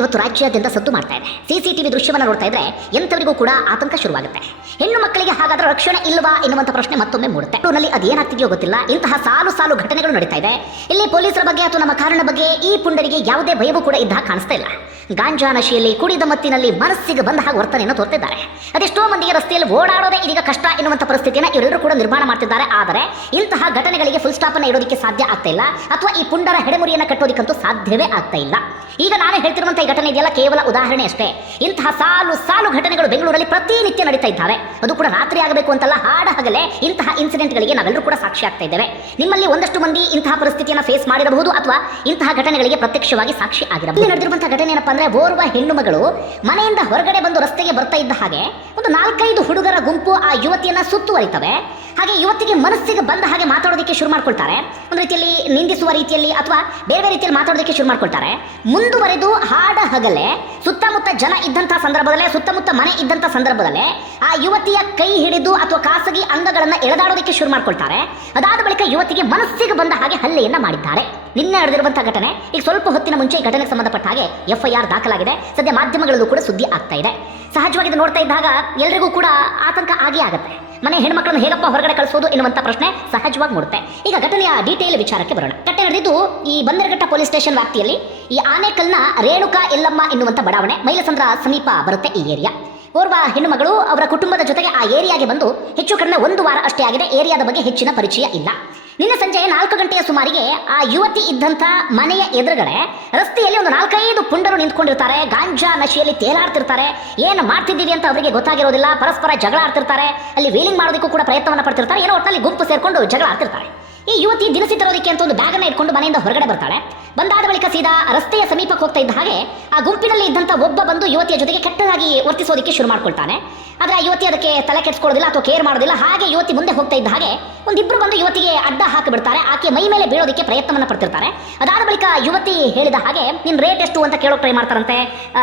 ಇವತ್ತು ರಾಜ್ಯಾದ್ಯಂತ ಸದ್ದು ಮಾಡ್ತಾ ಇದೆ. ಸಿಸಿಟಿವಿ ದೃಶ್ಯವನ್ನು ನೋಡ್ತಾ ಇದ್ರೆ ಎಂಥವರಿಗೂ ಕೂಡ ಆತಂಕ ಶುರುವಾಗುತ್ತೆ. ಹೆಣ್ಣು ಮಕ್ಕಳಿಗೆ ಹಾಗಾದ್ರೆ ರಕ್ಷಣೆ ಇಲ್ವಾ ಎನ್ನುವಂತ ಪ್ರಶ್ನೆ ಮತ್ತೊಮ್ಮೆ ಮೂಡುತ್ತೆ. ನಲ್ಲಿ ಅದೇನಾಗ್ತಿದೆಯೋ ಗೊತ್ತಿಲ್ಲ, ಇಂತಹ ಸಾಲು ಸಾಲು ಘಟನೆಗಳು ನಡೀತಾ ಇದೆ. ಇಲ್ಲಿ ಪೊಲೀಸರ ಬಗ್ಗೆ ಅಥವಾ ನಮ್ಮ ಕಾರಣ ಬಗ್ಗೆ ಈ ಪುಂಡರಿಗೆ ಯಾವುದೇ ಭಯವೂ ಕೂಡ ಇದ್ದ ಕಾಣಿಸ್ತಾ ಇಲ್ಲ. ಗಾಂಜಾ ನಶೆಯಲ್ಲಿ ಕುಡಿದ ಮತ್ತಿನಲ್ಲಿ ಮನಸ್ಸಿಗೆ ಬಂದ ಹಾಗೆ ವರ್ತನೆಯನ್ನು ತೋರ್ತಿದ್ದಾರೆ. ಅದೆಷ್ಟೋ ಮಂದಿಗೆ ರಸ್ತೆಯಲ್ಲಿ ಓಡಾಡೋದೇ ಇದೀಗ ಕಷ್ಟ ಎನ್ನುವಂತ ಪರಿಸ್ಥಿತಿಯನ್ನು ಇವರೆಲ್ಲರೂ ಕೂಡ ನಿರ್ಮಾಣ ಮಾಡ್ತಿದ್ದಾರೆ. ಆದರೆ ಇಂತಹ ಘಟನೆಗಳಿಗೆ ಫುಲ್ ಸ್ಟಾಪ್ ಅನ್ನು ಇಡೋದಕ್ಕೆ ಸಾಧ್ಯ ಆಗ್ತಾ ಇಲ್ಲ, ಅಥವಾ ಈ ಪುಂಡರ ಹೆಡೆಮುರಿಯನ್ನು ಕಟ್ಟೋದಕ್ಕಂತೂ ಸಾಧ್ಯವೇ ಆಗ್ತಾ ಇಲ್ಲ. ಈಗ ನಾನು ಹೇಳ್ತಿರುವಂತಹ ಈ ಘಟನೆ ಇದೆಯಲ್ಲ ಕೇವಲ ಉದಾಹರಣೆ ಅಷ್ಟೇ. ಇಂತಹ ಸಾಲು ಸಾಲು ಘಟನೆಗಳು ಬೆಂಗಳೂರಲ್ಲಿ ಪ್ರತಿನಿತ್ಯ ನಡೀತಾ ಇದ್ದಾವೆ. ಅದು ಕೂಡ ರಾತ್ರಿ ಆಗಬೇಕು ಅಂತಲ್ಲ, ಹಾಡ ಹಗಲೇ ಇಂತಹ ಇನ್ಸಿಡೆಂಟ್ಗಳಿಗೆ ನಾವೆಲ್ಲರೂ ಕೂಡ ಸಾಕ್ಷಿ ಆಗ್ತಾ ಇದ್ದೇವೆ. ನಿಮ್ಮಲ್ಲಿ ಒಂದಷ್ಟು ಮಂದಿ ಇಂತಹ ಪರಿಸ್ಥಿತಿಯನ್ನು ಫೇಸ್ ಮಾಡಿರಬಹುದು ಅಥವಾ ಇಂತಹ ಘಟನೆಗಳಿಗೆ ಪ್ರತ್ಯಕ್ಷವಾಗಿ ಸಾಕ್ಷಿ ಆಗಿರಬಹುದು. ಇಲ್ಲಿ ನಡೆದಿರುವಂತಹ ಘಟನೆ ಏನಪ್ಪಾ ಅಂದ್ರೆ, ಓರ್ವ ಹೆಣ್ಣು ಮಗಳು ಮನೆಯಿಂದ ಹೊರಗಡೆ ಬಂದು ರಸ್ತೆಗೆ ಬರ್ತಾ ಇದ್ದ ಹಾಗೆ ಒಂದು 4-5 ಹುಡುಗರ ಗುಂಪು ಆ ಯುವತಿಯನ್ನ ಸುತ್ತುವರಿತವೆ. ಹಾಗೆ ಯುವತಿಗೆ ಮನಸ್ಸಿಗೆ ಬಂದ ಹಾಗೆ ಮಾತಾಡೋದಕ್ಕೆ ಶುರು ಮಾಡ್ಕೊಳ್ತಾರೆ. ಒಂದು ರೀತಿಯಲ್ಲಿ ನಿಂದಿಸುವ ರೀತಿಯಲ್ಲಿ ಅಥವಾ ಬೇರೆ ಬೇರೆ ರೀತಿಯಲ್ಲಿ ಮಾತಾಡೋದಕ್ಕೆ ಶುರು ಮಾಡ್ಕೊಳ್ತಾರೆ. ಮುಂದುವರೆದು ಹಾಡ ಹಗಲೇ ಸುತ್ತಮುತ್ತ ಜನ ಇದ್ದಂತಹ ಸಂದರ್ಭದಲ್ಲೇ, ಸುತ್ತಮುತ್ತ ಮನೆ ಇದ್ದಂತಹ ಸಂದರ್ಭದಲ್ಲೇ ಆ ಯುವತಿಯ ಕೈ ಹಿಡಿದು ಅಥವಾ ಖಾಸಗಿ ಅಂಗಗಳನ್ನ ಎಳೆದಾಡೋದಕ್ಕೆ ಶುರು ಮಾಡ್ಕೊಳ್ತಾರೆ. ಅದಾದ ಬಳಿಕ ಯುವತಿಗೆ ಮನಸ್ಸಿಗೆ ಬಂದ ಹಾಗೆ ಹಲ್ಲೆಯನ್ನ ಮಾಡಿದ್ದಾರೆ. ನಿನ್ನೆ ನಡೆದಿರುವಂತಹ ಘಟನೆ. ಈಗ ಸ್ವಲ್ಪ ಹೊತ್ತಿನ ಮುಂಚೆ ಈ ಘಟನೆಗೆ ಸಂಬಂಧಪಟ್ಟ ಹಾಗೆ FIR ದಾಖಲಾಗಿದೆ. ಸದ್ಯ ಮಾಧ್ಯಮಗಳಲ್ಲೂ ಕೂಡ ಸುದ್ದಿ ಆಗ್ತಾ ಇದೆ. ಸಹಜವಾಗಿ ಇದು ನೋಡ್ತಾ ಇದ್ದಾಗ ಎಲ್ರಿಗೂ ಕೂಡ ಆತಂಕ ಆಗೇ ಆಗುತ್ತೆ. ಮನೆ ಹೆಣ್ಮಕ್ಳನ್ನು ಹೇಗಪ್ಪ ಹೊರಗಡೆ ಕಳಿಸೋದು ಎನ್ನುವಂತ ಪ್ರಶ್ನೆ ಸಹಜವಾಗಿ ಮೂಡುತ್ತೆ. ಈಗ ಘಟನೆಯ ಡೀಟೇಲ್ ವಿಚಾರಕ್ಕೆ ಬರೋಣ. ಘಟನೆ ನಡೆದಿದ್ದು ಈ ಬಂದರಘಟ್ಟ ಪೊಲೀಸ್ ಸ್ಟೇಷನ್ ವ್ಯಾಪ್ತಿಯಲ್ಲಿ ಈ ಆನೇಕಲ್ನ ರೇಣುಕಾ ಎಲ್ಲಮ್ಮ ಎನ್ನುವಂತ ಬಡಾವಣೆ, ಮೈಲಸಂದ್ರ ಸಮೀಪ ಬರುತ್ತೆ ಈ ಏರಿಯಾ. ಓರ್ವ ಹೆಣ್ಣು ಮಗಳು ಅವರ ಕುಟುಂಬದ ಜೊತೆಗೆ ಆ ಏರಿಯಾಗೆ ಬಂದು ಹೆಚ್ಚು ಕಡಿಮೆ 1 ವಾರ ಅಷ್ಟೇ ಆಗಿದೆ. ಏರಿಯಾದ ಬಗ್ಗೆ ಹೆಚ್ಚಿನ ಪರಿಚಯ ಇಲ್ಲ. ನಿನ್ನೆ ಸಂಜೆ 4 ಗಂಟೆಯ ಸುಮಾರಿಗೆ ಆ ಯುವತಿ ಇದ್ದಂಥ ಮನೆಯ ಎದುರುಗಡೆ ರಸ್ತೆಯಲ್ಲಿ ಒಂದು 4-5 ಪುಂಡರು ನಿಂತ್ಕೊಂಡಿರ್ತಾರೆ. ಗಾಂಜಾ ನಶೆಯಲ್ಲಿ ತೇಲಾಡ್ತಿರ್ತಾರೆ. ಏನು ಮಾಡ್ತಿದ್ದೀವಿ ಅಂತ ಅವರಿಗೆ ಗೊತ್ತಾಗಿರೋದಿಲ್ಲ. ಪರಸ್ಪರ ಜಗಳ ಆಡ್ತಿರ್ತಾರೆ. ಅಲ್ಲಿ ವೀಲಿಂಗ್ ಮಾಡೋದಕ್ಕೂ ಕೂಡ ಪ್ರಯತ್ನವನ್ನು ಪಡ್ತಿರ್ತಾರೆ. ಏನೋ ಒಟ್ಟಿನಲ್ಲಿ ಗುಂಪು ಸೇರ್ಕೊಂಡು ಜಗಳ ಆಡ್ತಿರ್ತಾರೆ. ಈ ಯುವತಿ ದಿನಸಿ ತರೋದಕ್ಕೆ ಅಂತ ಒಂದು ಬ್ಯಾಗನ್ನು ಇಟ್ಕೊಂಡು ಮನೆಯಿಂದ ಹೊರಗಡೆ ಬರ್ತಾಳೆ. ಬಂದಾದ ಬಳಿಕ ಸೀದಾ ರಸ್ತೆಯ ಸಮೀಪಕ್ಕೆ ಹೋಗ್ತಾ ಇದ್ದ ಹಾಗೆ ಆ ಗುಂಪಿನಲ್ಲಿ ಇದ್ದಂಥ ಒಬ್ಬ ಬಂದು ಯುವತಿಯ ಜೊತೆಗೆ ಕೆಟ್ಟದಾಗಿ ವರ್ತಿಸೋದಕ್ಕೆ ಶುರು ಮಾಡ್ಕೊಳ್ತಾನೆ. ಆದರೆ ಆ ಯುವತಿ ಅದಕ್ಕೆ ತಲೆ ಕೆಡಿಸ್ಕೊಳ್ಳೋದಿಲ್ಲ ಅಥವಾ ಕೇರ್ ಮಾಡೋದಿಲ್ಲ. ಹಾಗೆ ಯುವತಿ ಮುಂದೆ ಹೋಗ್ತಾ ಇದ್ದ ಹಾಗೆ ಒಂದಿಬ್ಬರು ಬಂದು ಯುವತಿಗೆ ಅಡ್ಡ ಹಾಕಿಬಿಡ್ತಾರೆ. ಆಕೆ ಮೈ ಮೇಲೆ ಬೀಳೋದಕ್ಕೆ ಪ್ರಯತ್ನವನ್ನು ಪಡ್ತಿರ್ತಾರೆ. ಅದಾದ ಬಳಿಕ ಯುವತಿ ಹೇಳಿದ ಹಾಗೆ ನಿನ್ನ ರೇಟ್ ಎಷ್ಟು ಅಂತ ಕೇಳೋಕೆ ಟ್ರೈ ಮಾಡ್ತಾರಂತೆ.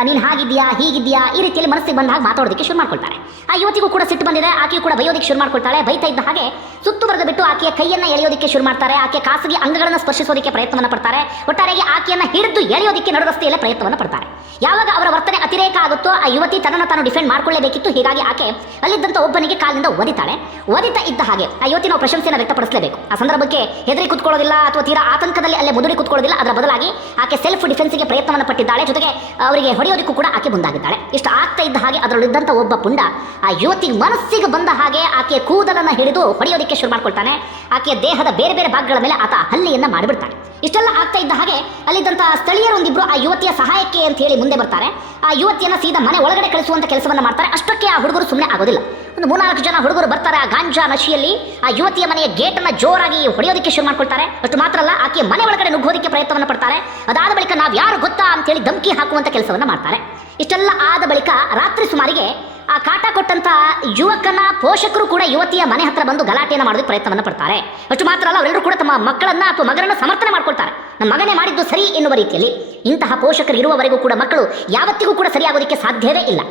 ನೀನು ಹಾಗಿದ್ಯಾ ಹೀಗಿದ್ಯಾ ಈ ರೀತಿಯಲ್ಲಿ ಮನಸ್ಸಿಗೆ ಬಂದ ಹಾಗೆ ಮಾತಾಡೋದಕ್ಕೆ ಶುರು ಮಾಡ್ಕೊಳ್ತಾರೆ. ಆ ಯುವತಿಗೂ ಕೂಡ ಸಿಟ್ಟು ಬಂದಿದೆ. ಆಕೆಯು ಕೂಡ ಬೈಯೋದಕ್ಕೆ ಶುರು ಮಾಡ್ಕೊಳ್ತಾಳೆ. ಬೈತಾ ಇದ್ದ ಹಾಗೆ ಸುತ್ತುವರೆದು ಬಿಟ್ಟು ಆಕೆಯ ಕೈಯನ್ನು ಎಳೆಯೋದಕ್ಕೆ ಶುರು ಮಾಡ್ತಾರೆ. ಆಕೆ ಖಾಸಗಿ ಅಂಗಗಳನ್ನು ಸ್ಪರ್ಶಿಸೋದಕ್ಕೆ ಪ್ರಯತ್ನವನ್ನು ಪಡ್ತಾರೆ. ಒಟ್ಟಾರೆಯಾಗಿ ಆಕೆಯನ್ನು ಹಿಡಿದು ಎಳೆಯೋದಕ್ಕೆ ನಡು ರಸ್ತೆಯಲ್ಲೇ ಪ್ರಯತ್ನವನ್ನು ಪಡ್ತಾರೆ. ಯಾವಾಗ ಅವರ ವರ್ತನೆ ಅತಿರೇಕ ಆಗುತ್ತೋ ಆ ಯುವತಿ ತನ್ನನ್ನು ತಾನು ಡಿಫೆಂಡ್ ಮಾಡ್ಕೊಳ್ಳೇಬೇಕಿತ್ತು. ಹೀಗಾಗಿ ಆಕೆ ಅಲ್ಲಿದ್ದಂಥ ಒಬ್ಬನಿಗೆ ಕಾಲಿನಿಂದ ಒದಿತಾಳೆ. ಒದಿತಾ ಇದ್ದ ಹಾಗೆ ಆ ಯುವತಿ ನಾವು ಪ್ರಶಂಸೆಯನ್ನು ವ್ಯಕ್ತಪಡಿಸಲೇಬೇಕು. ಆ ಸಂದರ್ಭಕ್ಕೆ ಹೆದರಿ ಕೂತ್ಕೊಳ್ಳೋದಿಲ್ಲ ಅಥವಾ ತೀರಾ ಆತಂಕದಲ್ಲಿ ಅಲ್ಲೇ ಮುದುಡಿ ಕೂತ್ಕೊಳ್ಳೋದಿಲ್ಲ. ಅದರ ಬದಲಾಗಿ ಆಕೆ ಸೆಲ್ಫ್ ಡಿಫೆನ್ಸ್ಗೆ ಪ್ರಯತ್ನವನ್ನು ಪಟ್ಟಿದ್ದಾಳೆ. ಜೊತೆಗೆ ಅವರಿಗೆ ಹೊಡೆಯೋದಕ್ಕೂ ಕೂಡ ಆಕೆ ಮುಂದಾಗಿದ್ದಾಳೆ. ಇಷ್ಟು ಆಗ್ತಾ ಇದ್ದ ಹಾಗೆ ಅದರಲ್ಲಿದ್ದಂಥ ಒಬ್ಬ ಪುಂಡ ಆ ಯುವತಿ ಮನಸ್ಸಿಗೆ ಬಂದ ಹಾಗೆ ಆಕೆಯ ಕೂದಲನ್ನು ಹಿಡಿದು ಹೊಡೆಯೋದಕ್ಕೆ ಶುರು ಮಾಡ್ಕೊಳ್ತಾನೆ. ಆಕೆಯ ದೇಹದ ಬೇರೆ ಬೇರೆ ಭಾಗಗಳ ಮೇಲೆ ಆತ ಹಲ್ಲೆಯನ್ನ ಮಾಡಿಬಿಡ್ತಾನೆ. ಇಷ್ಟೆಲ್ಲ ಆಗ್ತಾ ಇದ್ದ ಹಾಗೆ ಅಲ್ಲಿದ್ದಂಥ ಸ್ಥಳೀಯರು ಒಂದಿಬ್ರು ಆ ಯುವತಿಯ ಸಹಾಯಕ್ಕೆ ಅಂತ ಹೇಳಿ ಮುಂದೆ ಬರ್ತಾರೆ. ಆ ಯುವತಿಯನ್ನ ಸೀದಾ ಮನೆ ಒಳಗಡೆ ಕಳಿಸುವಂತ ಕೆಲಸವನ್ನ ಮಾಡ್ತಾರೆ. ಅಷ್ಟಕ್ಕೆ ಆ ಹುಡುಗರು ಸುಮ್ಮನೆ ಆಗೋದಿಲ್ಲ. ಒಂದು 3-4 ಜನ ಹುಡುಗರು ಬರ್ತಾರೆ. ಆ ಗಾಂಜಾ ನಶೆಯಲ್ಲಿ ಆ ಯುವತಿಯ ಮನೆಯ ಗೇಟನ್ನು ಜೋರಾಗಿ ಹೊಡೆಯೋದಕ್ಕೆ ಶುರು ಮಾಡ್ಕೊಳ್ತಾರೆ. ಅಷ್ಟು ಮಾತ್ರ ಅಲ್ಲ, ಆಕೆಯ ಮನೆ ಒಳಗಡೆ ನುಗ್ಗೋದಕ್ಕೆ ಪ್ರಯತ್ನವನ್ನು ಪಡ್ತಾರೆ. ಅದಾದ ಬಳಿಕ ನಾವು ಯಾರು ಗೊತ್ತಾ ಅಂತೇಳಿ ಧಮಕಿ ಹಾಕುವಂತ ಕೆಲಸವನ್ನ ಮಾಡ್ತಾರೆ. ಇಷ್ಟೆಲ್ಲ ಆದ ಬಳಿಕ ರಾತ್ರಿ ಸುಮಾರಿಗೆ ಆ ಕಾಟ ಕೊಟ್ಟಂತ ಯುವಕನ ಪೋಷಕರು ಕೂಡ ಯುವತಿಯ ಮನೆ ಹತ್ರ ಬಂದು ಗಲಾಟೆಯನ್ನು ಮಾಡೋದಕ್ಕೆ ಪ್ರಯತ್ನವನ್ನು ಪಡ್ತಾರೆ. ಅಷ್ಟು ಮಾತ್ರ ಅಲ್ಲ, ಅವರೆಲ್ಲರೂ ಕೂಡ ತಮ್ಮ ಮಕ್ಕಳನ್ನ ಅಥವಾ ಮಗನನ್ನ ಸಮರ್ಥನೆ ಮಾಡ್ಕೊಳ್ತಾರೆ. ನಮ್ಮ ಮಗನೇ ಮಾಡಿದ್ದು ಸರಿ ಎನ್ನುವ ರೀತಿಯಲ್ಲಿ. ಇಂತಹ ಪೋಷಕರು ಇರುವವರೆಗೂ ಕೂಡ ಮಕ್ಕಳು ಯಾವತ್ತಿಗೂ ಕೂಡ ಸರಿಯಾಗೋದಕ್ಕೆ ಸಾಧ್ಯವೇ ಇಲ್ಲ.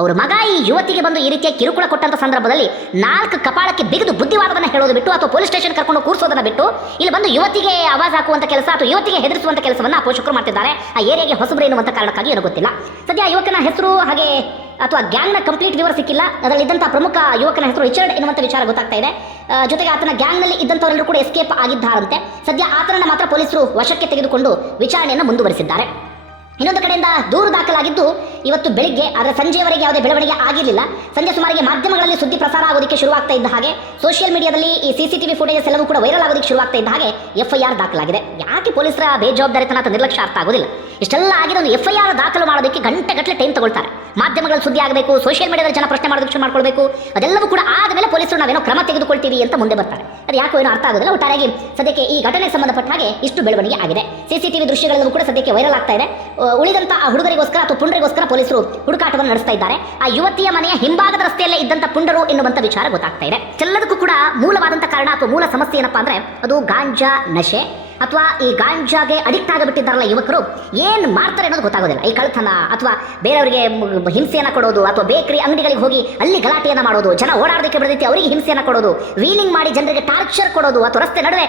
ಅವರ ಮಗ ಈ ಯುವತಿಗೆ ಬಂದು ಈ ರೀತಿಯ ಕಿರುಕುಳ ಕೊಟ್ಟಂತ ಸಂದರ್ಭದಲ್ಲಿ 4 ಕಪಾಳಕ್ಕೆ ಬಿಗಿದು ಬುದ್ಧಿವಾದವನ್ನು ಹೇಳೋದು ಬಿಟ್ಟು ಅಥವಾ ಪೊಲೀಸ್ ಸ್ಟೇಷನ್ ಕರ್ಕೊಂಡು ಕೂರಿಸೋದನ್ನ ಬಿಟ್ಟು ಇಲ್ಲಿ ಬಂದು ಯುವತಿಗೆ ಆವಾಜ್ ಹಾಕುವಂತ ಕೆಲಸ ಅಥವಾ ಯುವತಿಗೆ ಹೆದರಿಸುವಂತ ಕೆಲಸವನ್ನ ಆ ಪೋಷಕರು ಮಾಡ್ತಿದ್ದಾರೆ. ಆ ಏರಿಯಾಗೆ ಹೊಸಬ್ರು ಎನ್ನುವಂತ ಕಾರಣಕ್ಕಾಗಿ ಏನೋ ಗೊತ್ತಿಲ್ಲ. ಸದ್ಯ ಯುವಕನ ಹೆಸರು ಹಾಗೆ ಅಥವಾ ಗ್ಯಾಂಗ್ನ ಕಂಪ್ಲೀಟ್ ವಿವರ ಸಿಕ್ಕಿಲ್ಲ. ಅದರಲ್ಲಿ ಇದ್ದಂಥ ಪ್ರಮುಖ ಯುವಕನ ಹೆಸರು ರಿಚರ್ಡ್ ಎನ್ನುವಂಥ ವಿಚಾರ ಗೊತ್ತಾಗ್ತಾ ಇದೆ. ಜೊತೆಗೆ ಆತನ ಗ್ಯಾಂಗ್ನಲ್ಲಿ ಇದ್ದಂಥವರೆಲ್ಲರೂ ಕೂಡ ಎಸ್ಕೇಪ್ ಆಗಿದ್ದಾರಂತೆ. ಸದ್ಯ ಆತನನ್ನು ಮಾತ್ರ ಪೊಲೀಸರು ವಶಕ್ಕೆ ತೆಗೆದುಕೊಂಡು ವಿಚಾರಣೆಯನ್ನು ಮುಂದುವರಿಸಿದ್ದಾರೆ. ಇನ್ನೊಂದು ಕಡೆಯಿಂದ ದೂರು ದಾಖಲಾಗಿದ್ದು ಇವತ್ತು ಬೆಳಿಗ್ಗೆ, ಆದರೆ ಸಂಜೆಯವರೆಗೆ ಯಾವುದೇ ಬೆಳವಣಿಗೆ ಆಗಿರಲಿಲ್ಲ. ಸಂಜೆ ಸುಮಾರಿಗೆ ಮಾಧ್ಯಮಗಳಲ್ಲಿ ಸುದ್ದಿ ಪ್ರಸಾರ ಆಗೋದಕ್ಕೆ ಶುರುವಾಗ್ತಾ ಇದ್ದ ಹಾಗೆ ಸೋಷಿಯಲ್ ಮೀಡಿಯಾದಲ್ಲಿ ಈ CCTV ಫುಟೇಜಸ್ ಎಲ್ಲವೂ ಕೂಡ ವೈರಲ್ ಆಗೋದಕ್ಕೆ ಶುರುವಾಗ್ತಾ ಇದ್ದ ಹಾಗೆ FIR ದಾಖಲಾಗಿದೆ. ಯಾಕೆ ಪೊಲೀಸರ ಬೇಜವಾಬ್ದಾರಿತನ ಅಥವಾ ನಿರ್ಲಕ್ಷ್ಯ ಅರ್ಥ ಆಗೋದಿಲ್ಲ. ಇಷ್ಟೆಲ್ಲ ಆಗಿದೆ, ಒಂದು FIR ದಾಖಲು ಮಾಡೋದಕ್ಕೆ ಗಂಟೆಗಟ್ಟಲೆ ಟೈಮ್ ತಗೊಳ್ತಾರೆ. ಮಾಧ್ಯಮಗಳಲ್ಲಿ ಸುದ್ದಿ ಆಗಬೇಕು, ಸೋಷಿಯಲ್ ಮೀಡಿಯಾದಲ್ಲಿ ಜನ ಪ್ರಶ್ನೆ ಮಾಡೋದಕ್ಕೆ ಶುರು ಮಾಡ್ಕೊಳ್ಬೇಕು. ಅದೆಲ್ಲವೂ ಕೂಡ ಆದಮೇಲೆ ಪೊಲೀಸರು ನಾವೇನೋ ಕ್ರಮ ತೆಗೆದುಕೊಳ್ತೀವಿ ಅಂತ ಮುಂದೆ ಬರ್ತಾರೆ. ಅದು ಯಾಕೋ ಏನೋ ಅರ್ಥ ಆಗೋದಿಲ್ಲ. ಒಟ್ಟಾರೆಯಾಗಿ ಸದ್ಯಕ್ಕೆ ಈ ಘಟನೆಗೆ ಸಂಬಂಧಪಟ್ಟ ಹಾಗೆ ಇಷ್ಟು ಬೆಳವಣಿಗೆ ಆಗಿದೆ. CCTV ದೃಶ್ಯಗಳೆಲ್ಲವೂ ಕೂಡ ಸದ್ಯಕ್ಕೆ ವೈರಲ್ ಆಗ್ತಾ ಇದೆ. ಉಳಿದಂತ ಆ ಹುಡುಗರಿಗೋಸ್ಕರ ಅಥವಾ ಪುಂಡರಿಗೋಸ್ಕರ ಪೊಲೀಸರು ಹುಡುಕಾಟವನ್ನು ನಡೆಸ್ತಾ ಇದ್ದಾರೆ. ಆ ಯುವತಿಯ ಮನೆಯ ಹಿಂಭಾಗದ ರಸ್ತೆಯಲ್ಲೇ ಇದ್ದಂತ ಪುಂಡರು ಎನ್ನುವಂತ ವಿಚಾರ ಗೊತ್ತಾಗ್ತಾ ಇದೆ. ಎಲ್ಲದಕ್ಕೂ ಕೂಡ ಮೂಲವಾದಂತ ಕಾರಣ ಅಥವಾ ಮೂಲ ಸಮಸ್ಯೆ ಏನಪ್ಪಾ ಅಂದ್ರೆ ಅದು ಗಾಂಜಾ ನಶೆ. ಅಥವಾ ಈ ಗಾಂಜಾಗೆ ಅಡಿಕ್ಟ್ ಆಗಿಬಿಟ್ಟಿದ್ದಾರಲ್ಲ ಯುವಕರು, ಏನು ಮಾಡ್ತಾರೆ ಅನ್ನೋದು ಗೊತ್ತಾಗೋದಿಲ್ಲ. ಈ ಕಳ್ತನ ಅಥವಾ ಬೇರೆಯವರಿಗೆ ಹಿಂಸೆಯನ್ನು ಕೊಡೋದು, ಅಥವಾ ಬೇಕರಿ ಅಂಗಡಿಗಳಿಗೆ ಹೋಗಿ ಅಲ್ಲಿ ಗಲಾಟೆಯನ್ನು ಮಾಡೋದು, ಜನ ಓಡಾಡೋದಕ್ಕೆ ಬಿಡದೈತಿ ಅವರಿಗೆ ಹಿಂಸೆಯನ್ನು ಕೊಡೋದು, ವೀಲಿಂಗ್ ಮಾಡಿ ಜನರಿಗೆ ಟಾರ್ಚರ್ ಕೊಡೋದು, ಅಥವಾ ರಸ್ತೆ ನಡುವೆ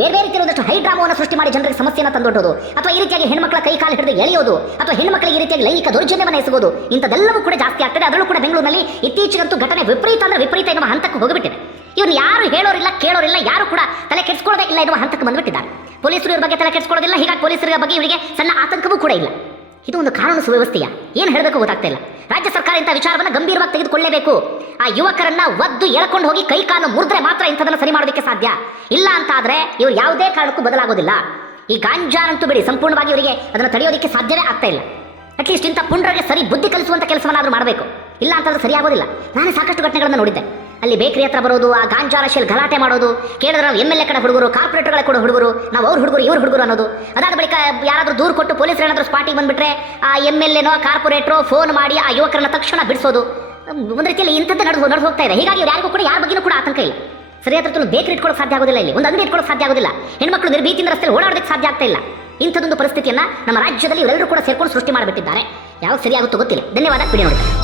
ಬೇರೆ ಬೇರೆ ರೀತಿಯಾದಷ್ಟು ಹೈಡ್ರಾಮವನ್ನು ಸೃಷ್ಟಿ ಮಾಡಿ ಜನರಿಗೆ ಸಮಸ್ಯೆಯನ್ನು ತಂದೊಡ್ಡೋದು, ಅಥವಾ ಈ ರೀತಿಯಾಗಿ ಹೆಣ್ಮಕ್ಳ ಕೈ ಕಾಲು ಹಿಡಿದು ಎಳೆಯೋದು, ಅಥವಾ ಹೆಣ್ಮಕ್ಳಿಗೆ ಈ ರೀತಿಯಾಗಿ ಲೈಂಗಿಕ ದೌರ್ಜನ್ಯವನ್ನು ಎಸಗೋದು, ಇಂಥದ್ದೆಲ್ಲವೂ ಕೂಡ ಜಾಸ್ತಿ ಆಗ್ತದೆ. ಅದರಲ್ಲೂ ಕೂಡ ಬೆಂಗಳೂರಿನಲ್ಲಿ ಇತ್ತೀಚೆಗಂತೂ ಘಟನೆ ವಿಪರೀತ ಅಂದ್ರೆ ವಿಪರೀತ ಎನ್ನುವ ಹಂತಕ್ಕೆ ಹೋಗಿಬಿಟ್ಟಿದೆ. ಇವ್ರು ಯಾರು ಹೇಳೋರಿಲ್ಲ ಕೇಳೋರಿಲ್ಲ, ಯಾರು ಕೂಡ ತಲೆ ಕೆಡಿಸ್ಕೊಳ್ಳೋದೇ ಇಲ್ಲ ಎನ್ನುವ ಹಂತಕ್ಕೆ ಬಂದುಬಿಟ್ಟಿದ್ದಾರೆ. ಪೊಲೀಸರು ಇವ್ರ ಬಗ್ಗೆ ತಲೆ ಕೆಡಿಸ್ಕೊಳ್ಳೋದಿಲ್ಲ, ಹೀಗಾಗಿ ಪೊಲೀಸರ ಬಗ್ಗೆ ಇವರಿಗೆ ಸಣ್ಣ ಆತಂಕವೂ ಕೂಡ ಇಲ್ಲ. ಇದು ಒಂದು ಕಾನೂನು ಸುವ್ಯವಸ್ಥೆಯ ಏನು ಹೇಳಬೇಕು ಗೊತ್ತಾಗ್ತಾ ಇಲ್ಲ. ರಾಜ್ಯ ಸರ್ಕಾರ ಇಂಥ ವಿಚಾರವನ್ನು ಗಂಭೀರವಾಗಿ ತೆಗೆದುಕೊಳ್ಳಲೇಬೇಕು. ಆ ಯುವಕರನ್ನ ಒದ್ದು ಎಳ್ಕೊಂಡು ಹೋಗಿ ಕೈ ಕಾಲು ಮುರಿದ್ರೆ ಮಾತ್ರ ಇಂಥದನ್ನು ಸರಿ ಮಾಡೋದಕ್ಕೆ ಸಾಧ್ಯ. ಇಲ್ಲ ಅಂತಾದ್ರೆ ಇವ್ರು ಯಾವುದೇ ಕಾರಣಕ್ಕೂ ಬದಲಾಗೋದಿಲ್ಲ. ಈ ಗಾಂಜಾನಂತೂ ಬಿಡಿ, ಸಂಪೂರ್ಣವಾಗಿ ಇವರಿಗೆ ಅದನ್ನು ತಡೆಯೋದಕ್ಕೆ ಸಾಧ್ಯವೇ ಆಗ್ತಾ ಇಲ್ಲ. ಅಟ್ಲೀಸ್ಟ್ ಇಂಥ ಪುಂಡ್ರಿಗೆ ಸರಿ ಬುದ್ಧಿ ಕಲಿಸುವಂಥ ಕೆಲಸವನ್ನಾದರೂ ಮಾಡಬೇಕು. ಇಲ್ಲ ಅಂತಂದ್ರೆ ಸರಿಯಾಗೋದಿಲ್ಲ. ನಾನೇ ಸಾಕಷ್ಟು ಘಟನೆಗಳನ್ನು ನೋಡಿದ್ದೆ. ಅಲ್ಲಿ ಬೇಕರಿ ಹತ್ರ ಬರೋದು, ಆ ಗಾಂಜಾ ರಾಶಿಯಲ್ಲಿ ಗಲಾಟೆ ಮಾಡೋದು, ಕೇಳಿದ್ರೆ ನಾವು MLA ಕಡೆ ಹುಡುಗರು, ಕಾರ್ಪೊರೇಟರ್ಗಳ ಕೂಡ ಹುಡುಗರು, ನಾವು ಅವ್ರ ಹುಡುಗರು ಇವ್ರ ಹುಡುಗರು ಅನ್ನೋದು. ಅದಾದ ಬಳಿಕ ಯಾರಾದರೂ ದೂರು ಕೊಟ್ಟು ಪೊಲೀಸರು ಏನಾದರೂ ಸ್ಪಾಟಿಗೆ ಬಂದುಬಿಟ್ರೆ ಆ MLAನೋ ಕಾರ್ಪೊರೇಟ್ರೋ ಫೋನ್ ಮಾಡಿ ಆ ಯುವಕರನ್ನ ತಕ್ಷಣ ಬಿಡಿಸೋದು. ಒಂದು ರೀತಿಯಲ್ಲಿ ಇಂಥದ್ದು ನಡೆದು ಹೋಗ್ತಾ ಇದೆ. ಹೀಗಾಗಿ ಯಾರಿಗೂ ಕೂಡ ಯಾರ ಬಗ್ಗೆನೂ ಕೂಡ ಆತಂಕ ಇಲ್ಲ. ಸರಿಯಾದ ಬೇಕರಿ ಇಟ್ಕೊಳ್ಳೋಕೆ ಸಾಧ್ಯ ಆಗೋದಿಲ್ಲ, ಇಲ್ಲಿ ಒಂದು ಅಂಗಡಿ ಇಟ್ಕೊಳ್ಳೋಕೆ ಸಾಧ್ಯ ಆಗೋದಿಲ್ಲ, ಹೆಣ್ಮಕ್ಳು ನಿರ್ಭೀತಿಯಿಂದ ರಸ್ತೆಯಲ್ಲಿ ಓಡಾಡೋದಕ್ಕೆ ಸಾಧ್ಯ ಆಗ್ತಾ ಇಲ್ಲ. ಇಂಥದ್ದೊಂದು ಪರಿಸ್ಥಿತಿಯನ್ನು ನಮ್ಮ ರಾಜ್ಯದಲ್ಲಿ ಇವರೆಲ್ಲರೂ ಕೂಡ ಸೇರ್ಕೊಂಡು ಸೃಷ್ಟಿ ಮಾಡಿಬಿಟ್ಟಿದ್ದಾರೆ. ಯಾವಾಗ ಸರಿಯಾಗುತ್ತೋ ಗೊತ್ತಿಲ್ಲ. ಧನ್ಯವಾದ. ವಿಡಿಯೋ ನೋಡಿ.